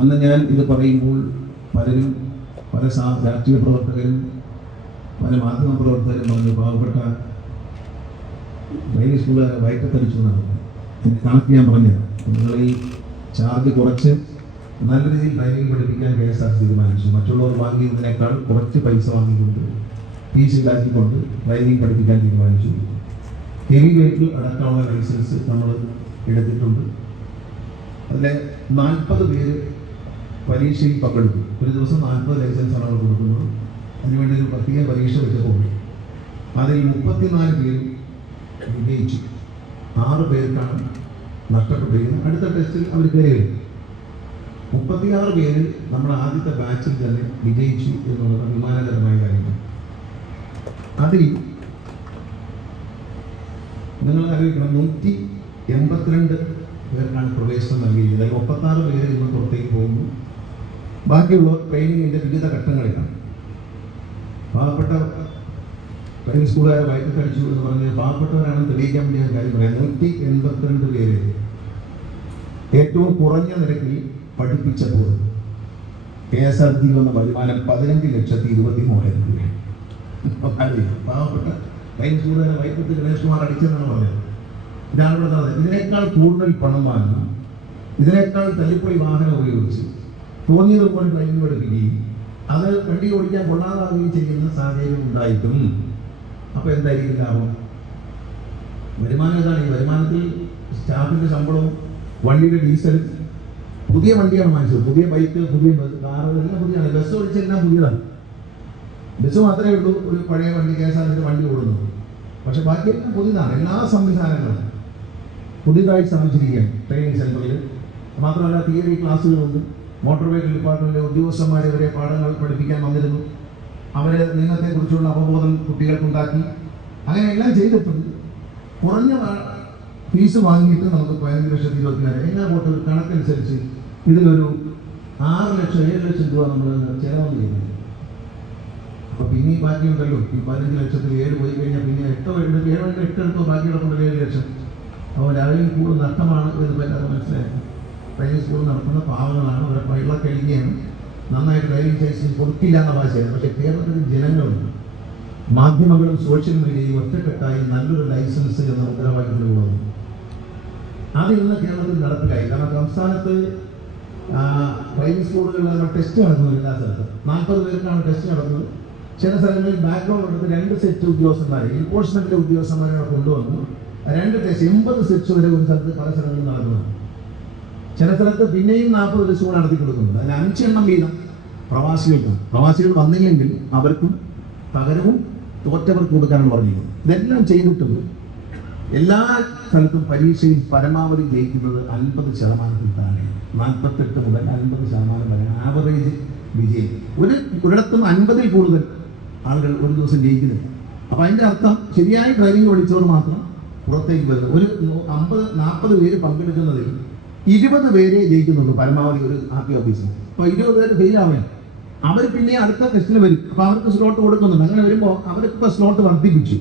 അന്ന് ഞാൻ ഇത് പറയുമ്പോൾ പലരും പല രാഷ്ട്രീയ പ്രവർത്തകരും പല മാധ്യമ പ്രവർത്തകരും പറഞ്ഞു പാവപ്പെട്ട ഡ്രൈവിംഗ് സ്കൂളുകാരെ വയറ്റത്തടിച്ചു എന്നാണ്. എന്നെ കണക്ക് ഞാൻ പറഞ്ഞത്. നിങ്ങൾ ഈ ചാർജ് കുറച്ച് നല്ല രീതിയിൽ ഡ്രൈവിംഗ് പഠിപ്പിക്കാൻ കെ എസ് ആർ തീരുമാനിച്ചു. മറ്റുള്ളവർ വാങ്ങിയതിനേക്കാൾ കുറച്ച് പൈസ വാങ്ങിക്കൊണ്ട് ഫീസ് ഇല്ലാക്കിക്കൊണ്ട് ഡ്രൈവിംഗ് പഠിപ്പിക്കാൻ തീരുമാനിച്ചു. ഹെവി വെഹിക്കിൾ അടക്കമുള്ള ലൈസൻസ് നമ്മൾ എടുത്തിട്ടുണ്ട്. അതിലെ നാൽപ്പത് പേര് പരീക്ഷയിൽ പങ്കെടുത്തു ഒരു ദിവസം നാൽപ്പത് ലൈസൻസാണ് അവർ കൊടുക്കുന്നത്. അതിനുവേണ്ടി ഒരു പ്രത്യേക പരീക്ഷ വെച്ചപ്പോൾ അതിൽ മുപ്പത്തിനാല് പേരും വിജയിച്ചു. ആറ് പേർക്കാണ് നഷ്ടപ്പെട്ടിരിക്കുന്നത് അടുത്ത ടെസ്റ്റിൽ അവർ കയറി. മുപ്പത്തിയാറ് പേര് നമ്മുടെ ആദ്യത്തെ ബാച്ചിൽ തന്നെ വിജയിച്ചു എന്നുള്ളത് അഭിമാനകരമായ കാര്യമാണ്. അതിൽ നിങ്ങൾ ആലോചിക്കണം നൂറ്റി എൺപത്തിരണ്ട് പേർക്കാണ് പ്രവേശനം നൽകിയത് അതിൽ മുപ്പത്താറ് പേര് ഇന്ന് പുറത്തേക്ക് പോകുന്നു. ബാക്കിയുള്ളവർ ട്രെയിനിങ്ങിന്റെ വിവിധ ഘട്ടങ്ങളിലാണ്. പാവപ്പെട്ട ട്രെയിനിങ് സ്കൂളുകാരെ വയറ്റിൽ കഴിച്ചു എന്ന് പറഞ്ഞ് പാവപ്പെട്ടവരാണെന്ന് തെളിയിക്കാൻ വേണ്ടി ഞാൻ കാര്യം പറയാം. നൂറ്റി എൺപത്തിരണ്ട് പേര് ഏറ്റവും കുറഞ്ഞ നിരക്കിൽ പഠിപ്പിച്ചപ്പോൾ കെ എസ് ആർ ടി വന്ന വരുമാനം പതിനഞ്ച് ലക്ഷത്തി ഇരുപത്തി മൂവായിരം രൂപയാണ്. പാവപ്പെട്ട സ്കൂളുകാരെ വൈകിട്ട് ഗണേഷ് കുമാർ അടിച്ചെന്നാണ് പറഞ്ഞത്. ഇതാണ് ഇവിടെ നടന്നത്. ഇതിനേക്കാൾ കൂടുതൽ പണം വാങ്ങി ഇതിനേക്കാൾ തല്ലിപ്പൊളി വാഹനം ഉപയോഗിച്ച് തോന്നിയത് പോലെ ഡ്രൈവിംഗ് എടുക്കുകയും അത് വണ്ടി ഓടിക്കാൻ കൊള്ളാതാവുകയും ചെയ്യുന്ന സാഹചര്യം ഉണ്ടായിട്ടും. അപ്പോൾ എന്തായിരിക്കും ലാഭം? വരുമാനം ഇതാണ് ഈ വരുമാനത്തിൽ സ്റ്റാഫിന്റെ ശമ്പളവും വണ്ടിയുടെ ഡീസൽ പുതിയ വണ്ടിയാണ് വാങ്ങിച്ചത്. പുതിയ ബൈക്ക് പുതിയ കാറ് എല്ലാം പുതിയതാണ്. ബസ് ഓടിച്ചെല്ലാം പുതിയതാണ്. ബസ് മാത്രമേ ഉള്ളൂ ഒരു പഴയ വണ്ടി കെ എസ് ആർ വണ്ടി ഓടുന്നത് പക്ഷെ ബാക്കിയെല്ലാം പുതിയതാണ് എല്ലാ സംവിധാനങ്ങളും പുതിയതായി സ്ഥാപിച്ചിരിക്കുകയാണ് ട്രെയിനിങ് സെന്ററിൽ മാത്രമല്ല തിയറി ക്ലാസ്സുകളുണ്ട് മോട്ടോർ വെഹിക്കിൾ ഡിപ്പാർട്ട്മെന്റിലെ ഉദ്യോഗസ്ഥന്മാരെ വരെ പാഠങ്ങൾ പഠിപ്പിക്കാൻ വന്നിരുന്നു. അവരെ നിയമത്തെക്കുറിച്ചുള്ള അവബോധം കുട്ടികൾക്കുണ്ടാക്കി. അങ്ങനെ എല്ലാം ചെയ്തിട്ടുണ്ട്. കുറഞ്ഞ ഫീസ് വാങ്ങിയിട്ട് നമുക്ക് പതിനഞ്ച് ലക്ഷത്തി ഇരുപത്തിനായിരം എല്ലാ വോട്ട് കണക്കനുസരിച്ച് ഇതിലൊരു ആറ് ലക്ഷം ഏഴ് ലക്ഷം രൂപ നമ്മൾ ചെലവ് ചെയ്യുന്നത് അപ്പൊ പിന്നെ ഈ ബാക്കിയുണ്ടല്ലോ ഈ പതിനഞ്ച് ലക്ഷത്തിൽ ഏഴ് പോയി കഴിഞ്ഞാൽ പിന്നെ എട്ടോ എഴുതി ഏഴ് എട്ട് എടുത്തോ? ബാക്കി കിടപ്പുണ്ടല്ലോ ഏഴ് ലക്ഷം. അപ്പോൾ രാവിലെ കൂടുതൽ നഷ്ടമാണ് എന്ന് പറ്റാതെ മനസ്സിലായി. പ്രൈവറ്റ് സ്കൂൾ നടത്തുന്ന പാവങ്ങളാണ്. അവരെ കഴിഞ്ഞാണ് നന്നായിട്ട് ഡ്രൈവിംഗ് ലൈസൻസ് കൊടുക്കില്ല എന്ന ഭാഷയാണ് പക്ഷേ കേരളത്തിൽ ജനങ്ങളുണ്ട്. മാധ്യമങ്ങളും സോഷ്യൽ മീഡിയയും ഒറ്റക്കെട്ടായി നല്ലൊരു ലൈസൻസ് എന്ന മുദ്രാവാക്യത്തിലുള്ളത് അത് ഇന്ന് കേരളത്തിൽ നടപ്പിലായി. കാരണം സംസ്ഥാനത്ത് പ്രൈവറ്റ് സ്കൂളുകളിൽ ടെസ്റ്റ് നടത്തുന്നു എല്ലാ സ്ഥലത്തും. നാൽപ്പത് പേർക്കാണ് ടെസ്റ്റ് നടത്തുന്നത്. ചില സ്ഥലങ്ങളിൽ ബാക്ക്ഗ്രൗണ്ട് എടുത്ത് രണ്ട് സെറ്റ് ഉദ്യോഗസ്ഥന്മാരെ എൻഫോഴ്സ്മെന്റിലെ ഉദ്യോഗസ്ഥന്മാരെ കൊണ്ടുവന്നു. രണ്ട് ടെസ്റ്റ് എൺപത് സെറ്റ്സ് വരെ ഒരു സ്ഥലത്ത് പല സ്ഥലങ്ങളിൽ നടക്കുന്നു. ചില സ്ഥലത്ത് പിന്നെയും നാൽപ്പത് ടെസ്റ്റ് കൂടെ നടത്തി കൊടുക്കുന്നുണ്ട്. അതിൽ അഞ്ചെണ്ണം വീതം പ്രവാസികൾക്കും പ്രവാസികൾ വന്നില്ലെങ്കിൽ അവർക്കും പകരവും തോറ്റവർക്ക് കൊടുക്കാനാണ് പറഞ്ഞിരിക്കുന്നത്. ഇതെല്ലാം ചെയ്തിട്ടും എല്ലാ സ്ഥലത്തും പരീക്ഷയിൽ പരമാവധി ജയിക്കുന്നത് അൻപത് ശതമാനത്തിൽ താഴെ നാൽപ്പത്തെട്ട് മുതൽ അൻപത് ശതമാനം വരെ ആവറേജ് വിജയം. ഒരു ഒരിടത്തും അൻപതിൽ കൂടുതൽ ആളുകൾ ഒരു ദിവസം ജയിക്കുന്നില്ല അപ്പൊ അതിന്റെ അർത്ഥം ശരിയായി ഡ്രൈവിംഗ് പഠിച്ചവർ മാത്രം പുറത്തേക്ക് വരുന്നത് ഒരു അമ്പത് നാൽപ്പത് പേര് പങ്കെടുക്കുന്നതിൽ ഇരുപത് പേരെ ജയിക്കുന്നുള്ളൂ പരമാവധി ഒരു ആർ ടി ഓഫീസിൽ അപ്പൊ ഇരുപത് പേര് ആവാൻ അവർ പിന്നെ അടുത്ത ടെസ്റ്റിന് വരും. അപ്പൊ അവർക്ക് സ്ലോട്ട് കൊടുക്കുന്നുണ്ട് അങ്ങനെ വരുമ്പോൾ അവർക്ക് സ്ലോട്ട് വർദ്ധിപ്പിച്ചു.